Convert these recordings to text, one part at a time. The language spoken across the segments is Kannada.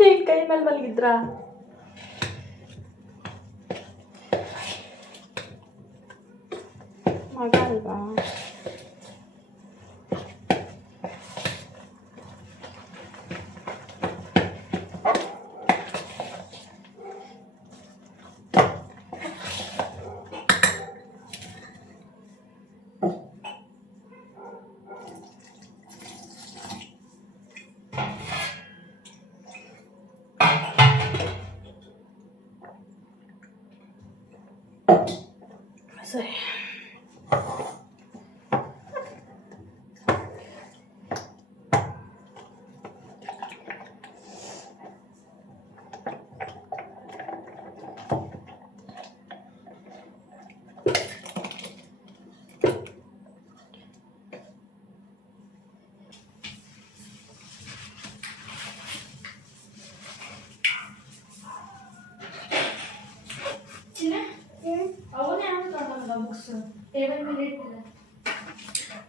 ನೀನ್ ಕೈ ಮೇಲೆ ಮಲಗಿದ್ರ ಮಗ ಅಲ್ವಾ? ಸರಿ.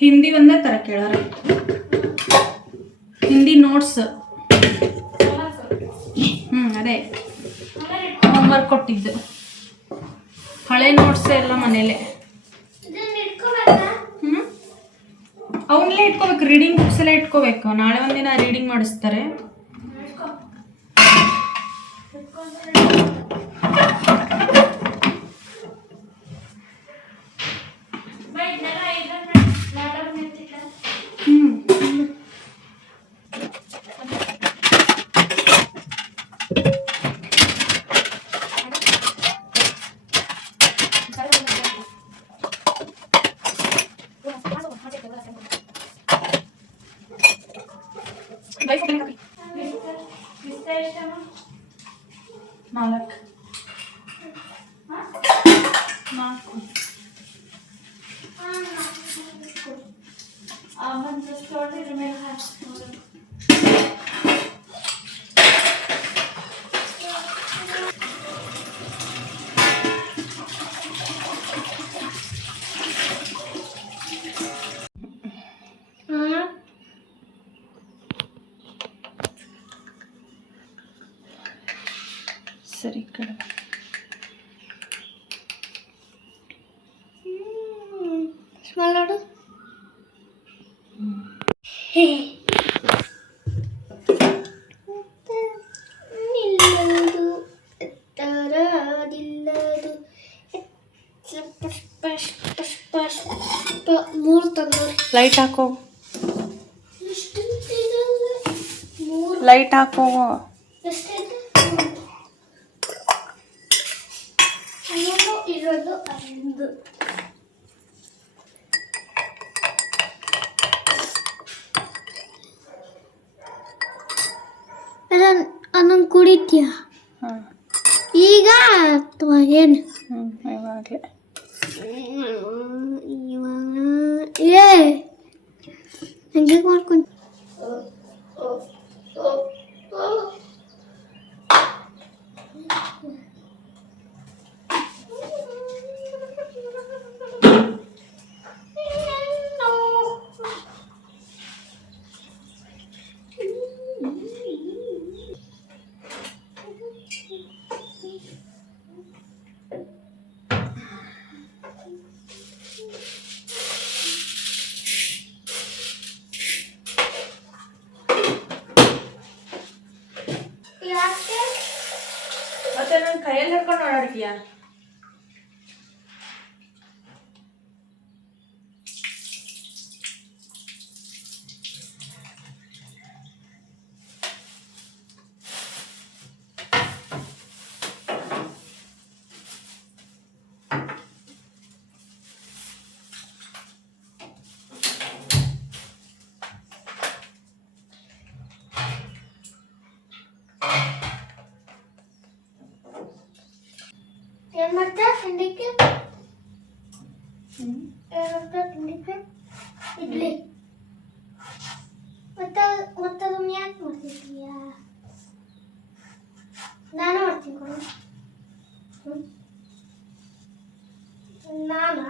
ಹಿಂದಿ ಒಂದೇ ತರ ಕೇಳಾರ. ಹಿಂದಿ ನೋಟ್ಸ್ ಅದೇ ಹೋಮ್ವರ್ಕ್ ಕೊಟ್ಟಿದ್ದು. ಹಳೆ ನೋಟ್ಸ್ ಎಲ್ಲ ಮನೇಲೆ. ಅವನ್ನೆಲ್ಲ ಇಟ್ಕೋಬೇಕು. ರೀಡಿಂಗ್ ಬುಕ್ಸ್ ಎಲ್ಲ ಇಟ್ಕೋಬೇಕು. ನಾಳೆ ಒಂದಿನ ರೀಡಿಂಗ್ ಮಾಡಿಸ್ತಾರೆ. ಸರಿ ಕಡೆ ಸ್ಮೆಲ್ ನೋಡು. ನಿಲ್ಲದು ಎತ್ತರದಿಲ್ಲದು ಮೂರು ತಂದು ಲೈಟ್ ಹಾಕೋ. ಲೈಟ್ ಹಾಕೋ. ಇರೋದು ಒಂದು ಅನ್ನೊಂದು ಕುಡಿತೀಯ ಈಗ ಅಥವಾ ಏನು? ಇವಾಗಲೇ ಏ ಹಂಗೆ ಮಾಡ್ಕೊಂಡು ಮತ್ತೆ ನನ್ನ ಕೈಯಲ್ಲಿ ಹಿಡ್ಕೊಂಡು ಓಡಾಡ್ತೀಯ. ಏನ್ ಮಾಡ್ತಾ ತಿಂಡಿಕ್ಕೆ? ತಿಂಡಿಕ್ಕೆ ಇಡ್ಲಿ. ಮತ್ತದನ್ನ ಯಾಕೆ ಮಾಡ್ತಿದ್ದೀಯಾ? ನಾನು ಮಾಡ್ತೀನಿ ಕೊಡು. ನಾನು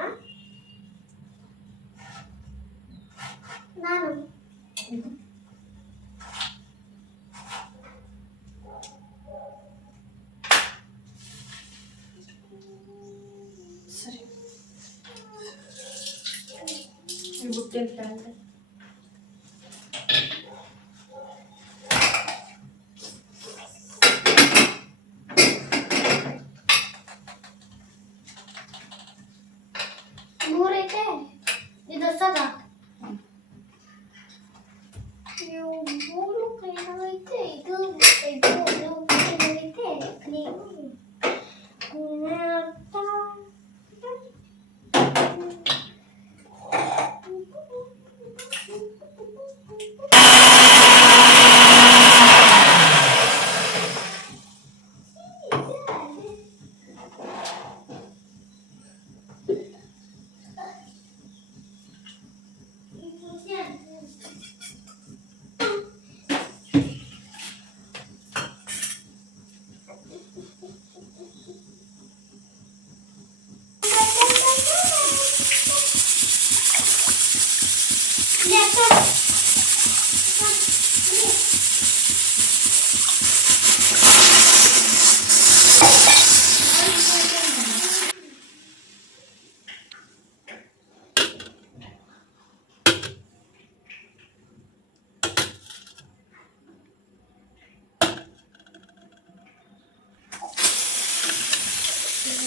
ಇಡ್ತೀನಿ ಪ್ಯಾಂಟ್. ಮೂರೈತೆ ಇದು ಹೊಸದ ಮೂರು ಕೈನಾಗೈತೆ ಇದು ಇದು ಕೈನಾಗೈತೆ ನೀವು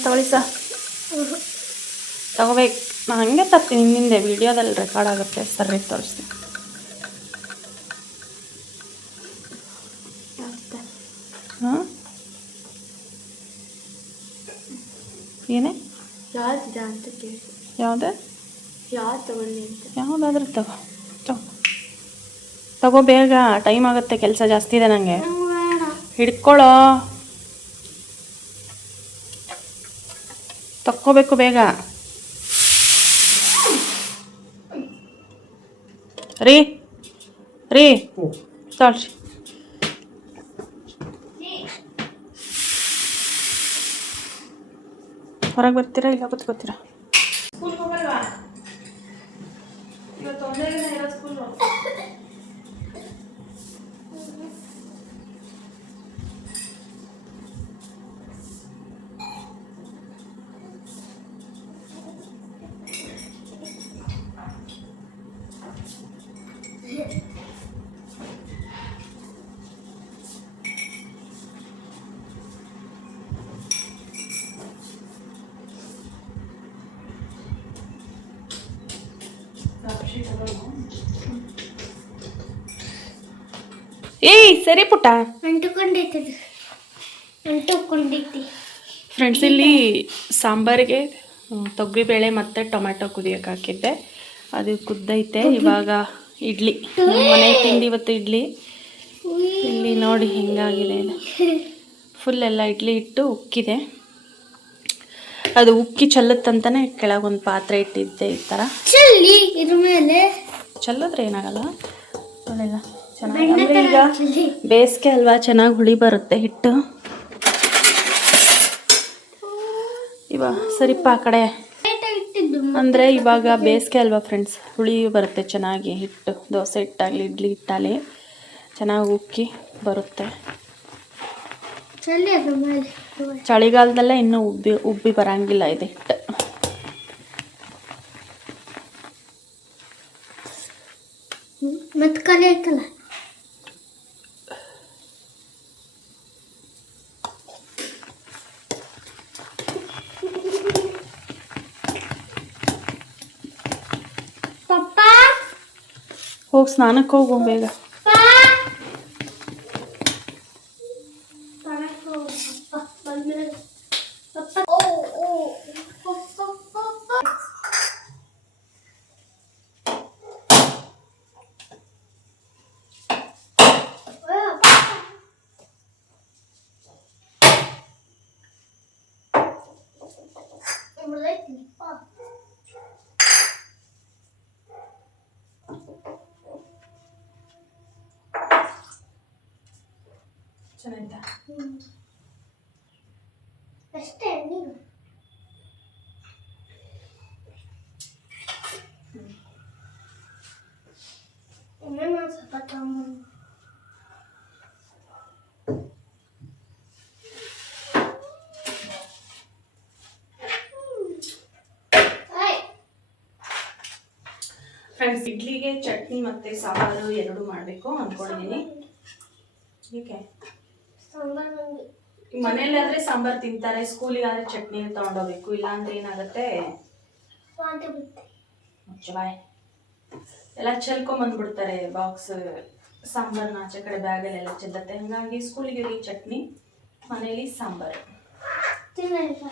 ತಗೊಳ್ಳಿ ಸರ್ ತಗೋಬೇಕು. ನಾನು ಹಂಗೆ ತರ್ತೀನಿ, ಹಿಂದೆ ವೀಡಿಯೋದಲ್ಲಿ ರೆಕಾರ್ಡ್ ಆಗುತ್ತೆ. ಸರಿ ತೋರಿಸ್ತೀನಿ. ಹಾಂ ಏನೇ ಯಾವ್ದು ಅಂತ ಕೇಳಿ ಯಾವುದೇ ಯಾವ್ದು ತಗೊಳ್ಳಿ ಅಂತ ಯಾವುದಾದ್ರೂ ತಗೋ ಬೇಗ, ಟೈಮ್ ಆಗುತ್ತೆ, ಕೆಲಸ ಜಾಸ್ತಿ ಇದೆ ನನಗೆ. ಹಿಡ್ಕೊಳ್ಳೋ, ತಕ್ಕೋಬೇಕು ಬೇಗ. ರೀ ರೀ ತಗೊಳ್ರಿ. ಹೊರಗೆ ಬರ್ತೀರಾ ಇಲ್ಲ ಕೂತ್ಕೋತೀರಾ? ಸ್ಕೂಲ್ಗೆ ಹೋಗಲ್ವಾ ಇವತ್ತು? ಒಂದೇ ದಿನ ಇರೋ ಸ್ಕೂಲು. ಏಯ್ ಸರಿ ಪುಟ್ಟ. ಅಂಟುಕೊಂಡೈತಿ ಫ್ರೆಂಡ್ಸ್, ಇಲ್ಲಿ ಸಾಂಬಾರಿಗೆ ತೊಗರಿಬೇಳೆ ಮತ್ತು ಟೊಮೆಟೊ ಕುದಿಯೋಕೆ ಹಾಕಿದ್ದೆ. ಅದು ಕುದ್ದೈತೆ. ಇವಾಗ ಇಡ್ಲಿ, ನಮ್ಮ ಮನೆ ತಿಂಡಿ ಇವತ್ತು ಇಡ್ಲಿ. ಇಲ್ಲಿ ನೋಡಿ ಹೆಂಗಾಗಿದೆ, ಫುಲ್ ಎಲ್ಲ ಇಡ್ಲಿ ಇಟ್ಟು ಉಕ್ಕಿದೆ. ಅದು ಉಕ್ಕಿ ಚೆಲ್ಲುತ್ತಂತಾನೆ ಕೆಳಗೊಂದು ಪಾತ್ರೆ ಇಟ್ಟಿದ್ದೆ. ಈ ಥರ ಚೆಲ್ಲಿ ಇದ್ರ ಮೇಲೆ ಚೆಲ್ಲಿದ್ರೆ ಏನಾಗಲ್ಲ, ನೋಡಿಲ್ಲ ಚೆನ್ನಾಗಿ. ಅಂದರೆ ಈಗ ಬೇಸಿಗೆ ಅಲ್ವಾ, ಚೆನ್ನಾಗಿ ಹುಳಿ ಬರುತ್ತೆ ಹಿಟ್ಟು. ಇವಾಗ ಸರಿಪ್ಪ ಆ ಕಡೆ. ಅಂದರೆ ಇವಾಗ ಬೇಸಿಗೆ ಅಲ್ವಾ ಫ್ರೆಂಡ್ಸ್, ಹುಳಿ ಬರುತ್ತೆ ಚೆನ್ನಾಗಿ ಹಿಟ್ಟು. ದೋಸೆ ಹಿಟ್ಟಾಗಲಿ ಇಡ್ಲಿ ಹಿಟ್ಟಾಗಲಿ ಚೆನ್ನಾಗಿ ಉಕ್ಕಿ ಬರುತ್ತೆ. ಚಳಿಗಾಲದಲ್ಲೇ ಇನ್ನೂ ಉಬ್ಬಿ ಬರಂಗಿಲ್ಲ ಇದು ಹಿಟ್ಟು. ಮತ್ತೆ ಖಾಲಿ ಆಯ್ತಲ್ಲ. ಪಪ್ಪ ಹೋಗಿ ಸ್ನಾನಕ್ಕೆ ಹೋಗು ಬೇಗ. ಚೆನ್ನಾಯ್ತಾ? ಅಷ್ಟೇ ನೀರು ಇನ್ನೂ ಸ್ವಲ್ಪ ತಗೊಂಡು ಫ್ರೆಂಡ್ಸ್, ಇಡ್ಲಿಗೆ ಚಟ್ನಿ ಮತ್ತು ಸಾಂಬಾರು ಎರಡು ಮಾಡಬೇಕು ಅಂದ್ಕೊಂಡಿದ್ದೀನಿ. ಏಕೆ ಸಾಂಬಾರ್ ನಂಗೆ ಮನೇಲಾದರೆ ಸಾಂಬಾರು ತಿಂತಾರೆ, ಸ್ಕೂಲಿಗೆ ಆದರೆ ಚಟ್ನಿ ತೊಗೊಂಡೋಗ್ಬೇಕು. ಇಲ್ಲಾಂದ್ರೆ ಏನಾಗುತ್ತೆ, ವಾಂತಿ ಬರುತ್ತೆ. ಬಾಯ್ ಎಲ್ಲ ಚೆಲ್ಕೊಂಬಂದ್ಬಿಡ್ತಾರೆ ಬಾಕ್ಸ್ ಸಾಂಬಾರನ್ನ ಆಚೆ ಕಡೆ ಬ್ಯಾಗಲ್ಲೆಲ್ಲ ಚೆಲ್ಲತ್ತೆ. ಹಾಗಾಗಿ ಸ್ಕೂಲಿಗೆ ಚಟ್ನಿ, ಮನೇಲಿ ಸಾಂಬಾರು. ತಿನ್ನಲ್ಲ.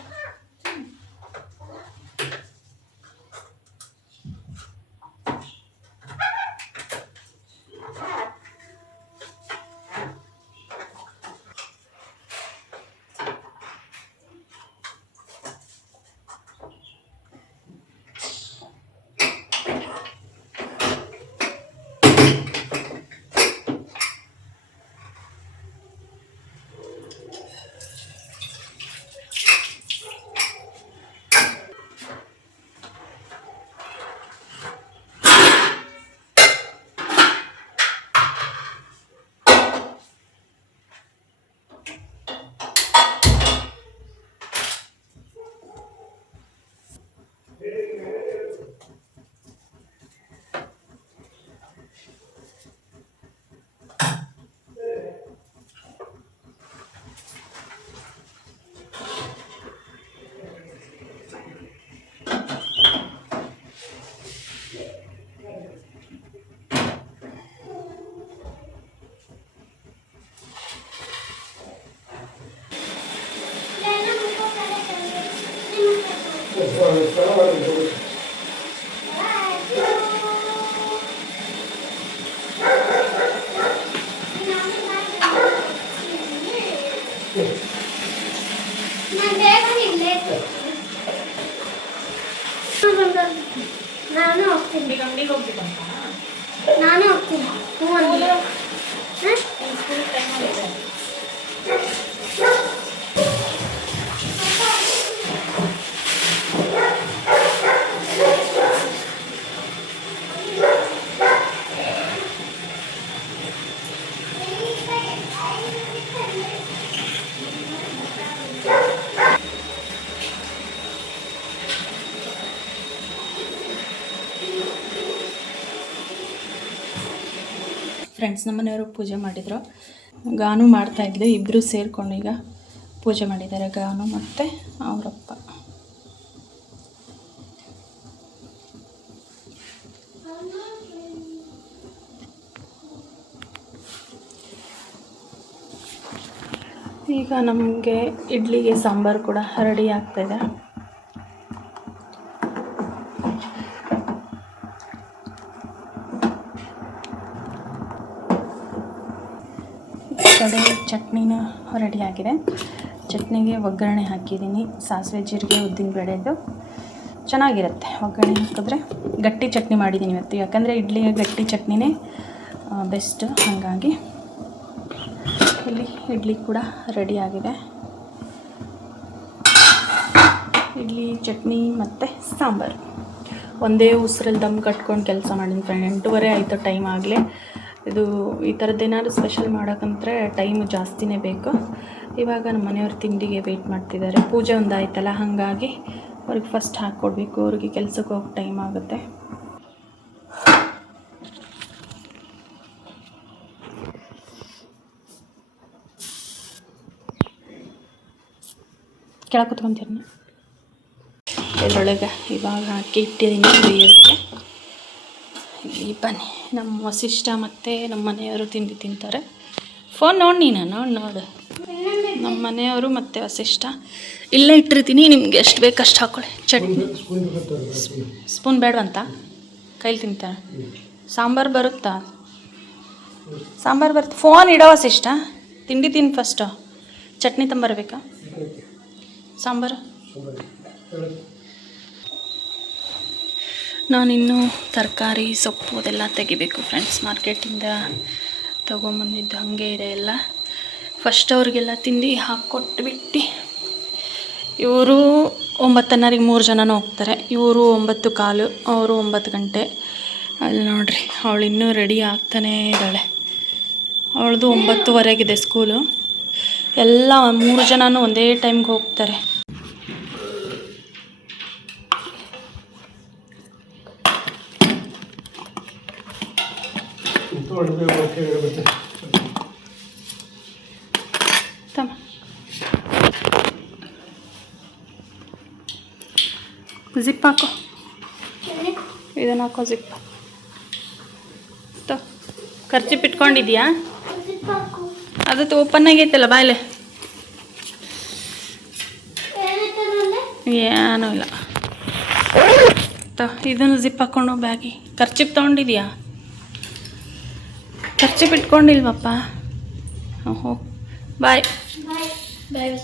ನಾನು ಹೋಗ್ತೀನಿ. ಅಂಗಡಿಗೆ ಹೋಗ್ಬೇಕಂತ ನಾನು ಹೋಗ್ತೀನಿ. ಸ್ಕೂಲ್ ಟೈಮ್ ಆಗಿದೆ. ಫ್ರೆಂಡ್ಸ್, ನಮ್ಮನೆಯವರು ಪೂಜೆ ಮಾಡಿದರು. ಗಾನು ಮಾಡ್ತಾಯಿದ್ಲು. ಇಬ್ಬರು ಸೇರಿಕೊಂಡು ಈಗ ಪೂಜೆ ಮಾಡಿದ್ದಾರೆ, ಗಾನು ಮತ್ತು ಅವರಪ್ಪ. ಈಗ ನಮಗೆ ಇಡ್ಲಿಗೆ ಸಾಂಬಾರು ಕೂಡ ರೆಡಿ ಆಗ್ತಾಯಿದೆ. ಕಡೆ ಚಟ್ನಿನ ರೆಡಿಯಾಗಿದೆ. ಚಟ್ನಿಗೆ ಒಗ್ಗರಣೆ ಹಾಕಿದ್ದೀನಿ. ಸಾಸಿವೆ, ಜೀರಿಗೆ, ಉದ್ದಿನ ಬೇಳೆದು ಚೆನ್ನಾಗಿರುತ್ತೆ. ಒಗ್ಗರಣೆ ಹಾಕಿದ್ರೆ ಗಟ್ಟಿ ಚಟ್ನಿ ಮಾಡಿದ್ದೀನಿ ಇವತ್ತು, ಯಾಕಂದರೆ ಇಡ್ಲಿಗೆ ಗಟ್ಟಿ ಚಟ್ನಿನೇ ಬೆಸ್ಟ್. ಹಾಗಾಗಿ ಇಲ್ಲಿ ಇಡ್ಲಿ ಕೂಡ ರೆಡಿಯಾಗಿದೆ. ಇಡ್ಲಿ, ಚಟ್ನಿ ಮತ್ತು ಸಾಂಬಾರು ಒಂದೇ ಉಸಿರಲ್ಲಿ ದಮ್ ಕಟ್ಕೊಂಡು ಕೆಲಸ ಮಾಡಿದ್ದೀನಿ ಫ್ರೆಂಡ್. 8:30 ಆಯಿತು ಟೈಮ್ ಆಗಲೇ. ಇದು ಈ ಥರದ್ದು ಏನಾದರೂ ಸ್ಪೆಷಲ್ ಮಾಡೋಕ್ಕಂದ್ರೆ ಟೈಮು ಜಾಸ್ತಿನೇ ಬೇಕು. ಇವಾಗ ನಮ್ಮ ಮನೆಯವ್ರ ತಿಂಡಿಗೆ ವೆಯ್ಟ್ ಮಾಡ್ತಿದ್ದಾರೆ. ಪೂಜೆ ಒಂದಾಯ್ತಲ್ಲ, ಹಾಗಾಗಿ ಅವ್ರಿಗೆ ಫಸ್ಟ್ ಹಾಕ್ಕೊಡ್ಬೇಕು. ಅವ್ರಿಗೆ ಕೆಲ್ಸಕ್ಕೆ ಹೋಗಿ ಟೈಮ್ ಆಗುತ್ತೆ. ಕೆಳಗೆ ಕುತ್ಕೊಂತೀನಿ. ಇದರೊಳಗೆ ಇವಾಗ ಹಾಕಿ ಇಟ್ಟಿದ್ದೀನಿ ಬೇಯೋಕ್ಕೆ. ಇಲ್ಲಿ ಬನ್ನಿ, ನಮ್ಮ ವಸಿಷ್ಠ ಮತ್ತು ನಮ್ಮ ಮನೆಯವರು ತಿಂಡಿ ತಿಂತಾರೆ. ಫೋನ್ ನೋಡಿ ನೀನು ನೋಡು. ನಮ್ಮ ಮನೆಯವರು ಮತ್ತು ವಸಿಷ್ಠ ಇಲ್ಲೇ ಇಟ್ಟಿರ್ತೀನಿ. ನಿಮ್ಗೆ ಎಷ್ಟು ಬೇಕು ಅಷ್ಟು ಹಾಕ್ಕೊಳ್ಳಿ. ಚಟ್ನಿ ಸ್ಪೂನ್ ಬೇಡವಂತ ಕೈಲಿ ತಿಂತಾರೆ. ಸಾಂಬಾರು ಬರುತ್ತಾ? ಸಾಂಬಾರು ಬರುತ್ತೆ. ಫೋನ್ ಇಡೋ ವಸಿಷ್ಠ, ತಿಂಡಿ ತಿನ್ನು ಫಸ್ಟು. ಚಟ್ನಿ ತಂಬರ್ಬೇಕಾ? ಸಾಂಬಾರು ನಾನಿನ್ನೂ ತರಕಾರಿ, ಸೊಪ್ಪು ಅದೆಲ್ಲ ತೆಗಿಬೇಕು ಫ್ರೆಂಡ್ಸ್. ಮಾರ್ಕೆಟಿಂದ ತೊಗೊಂಬಂದಿದ್ದು ಹಾಗೆ ಇದೆ ಎಲ್ಲ. ಫಸ್ಟ್ ಅವ್ರಿಗೆಲ್ಲ ತಿಂಡಿ ಹಾಕ್ಕೊಟ್ಬಿಟ್ಟು ಇವರು 9:30ಗೆ 3 ಜನನೂ ಹೋಗ್ತಾರೆ. ಇವರು 9:15, ಅವರು 9 ಗಂಟೆ. ಅಲ್ಲಿ ನೋಡ್ರಿ, ಅವಳು ಇನ್ನೂ ರೆಡಿ ಆಗ್ತಾನೇ ಇದ್ದಾಳೆ. ಅವಳದು 9:30 ಸ್ಕೂಲು. ಎಲ್ಲ 3 ಜನನೂ ಒಂದೇ ಟೈಮ್ಗೆ ಹೋಗ್ತಾರೆ. ತಮ್ಮ ಜಿಪ್ ಹಾಕೋ, ಇದನ್ನು ಹಾಕೋ ಜಿಪ್. ಖರ್ಚಿಪ್ ಇಟ್ಕೊಂಡಿದ್ಯಾ? ಅದು ಓಪನ್ ಆಗೈತಲ್ಲ ಬಾಯ್ಲೆ. ಏನೂ ಇಲ್ಲ. ಇದನ್ನು ಜಿಪ್ ಹಾಕ್ಕೊಂಡು ಬ್ಯಾಗಿ. ಖರ್ಚಿಪ್ ತೊಗೊಂಡಿದ್ಯಾ? ಖರ್ಚಿಪ್ ಇಟ್ಕೊಂಡಿಲ್ವಪ್ಪ? ಓಹೋ ಬಾಯ್. ಬಾಯ್.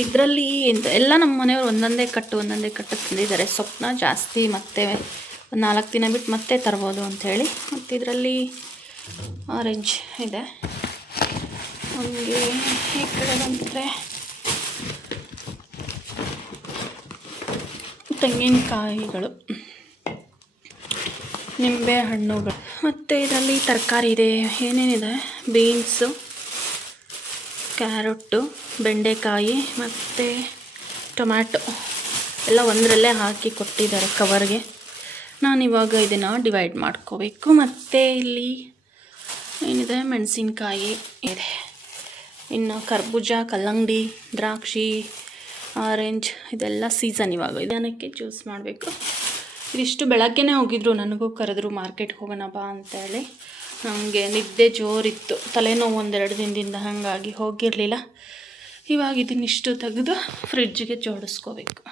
ಇದರಲ್ಲಿ ಎಲ್ಲ ನಮ್ಮ ಮನೆಯವರು ಒಂದೊಂದೇ ಕಟ್ಟು ತಂದಿದ್ದಾರೆ. ಸೊಪ್ಪನ್ನ ಜಾಸ್ತಿ ಮತ್ತೆ ಒಂದು 4 ದಿನ ಬಿಟ್ಟು ಮತ್ತೆ ತರ್ಬೋದು ಅಂಥೇಳಿ. ಮತ್ತು ಇದರಲ್ಲಿ ಆರೆಂಜ್ ಇದೆ. ಹಂಗೆ ಈ ಕಡೆ ಬಂದರೆ ತೆಂಗಿನಕಾಯಿಗಳು, ನಿಂಬೆ ಹಣ್ಣುಗಳು, ಮತ್ತು ಇದರಲ್ಲಿ ತರಕಾರಿ ಇದೆ. ಏನೇನಿದೆ? ಬೀನ್ಸು, ಕ್ಯಾರೆಟು, ಬೆಂಡೆಕಾಯಿ ಮತ್ತು ಟೊಮ್ಯಾಟೊ ಎಲ್ಲ ಒಂದರಲ್ಲೇ ಹಾಕಿ ಕೊಟ್ಟಿದ್ದಾರೆ ಕವರ್ಗೆ. ನಾನಿವಾಗ ಇದನ್ನು ಡಿವೈಡ್ ಮಾಡ್ಕೋಬೇಕು. ಮತ್ತು ಇಲ್ಲಿ ಏನಿದೆ? ಮೆಣಸಿನ್ಕಾಯಿ ಇದೆ. ಇನ್ನು ಕರ್ಬೂಜ, ಕಲ್ಲಂಗಡಿ, ದ್ರಾಕ್ಷಿ, ಆರೆಂಜ್ ಇದೆಲ್ಲ ಸೀಸನ್ ಇವಾಗ. ಇದಕ್ಕೆ ಜ್ಯೂಸ್ ಮಾಡಬೇಕು. ಇದಿಷ್ಟು ಬೆಳಗ್ಗೆನೇ ಹೋಗಿದ್ರು, ನನಗೂ ಕರೆದ್ರು ಮಾರ್ಕೆಟ್ಗೆ ಹೋಗೋಣ ಬಾ ಅಂತೇಳಿ. ನನಗೆ ನಿದ್ದೆ ಜೋರಿತ್ತು, ತಲೆನೋವು 1-2 ದಿನದಿಂದ, ಹಾಗಾಗಿ ಹೋಗಿರಲಿಲ್ಲ. ಇವಾಗ ಇದನ್ನಿಷ್ಟು ತೆಗೆದು ಫ್ರಿಡ್ಜಿಗೆ ಜೋಡಿಸ್ಕೋಬೇಕು.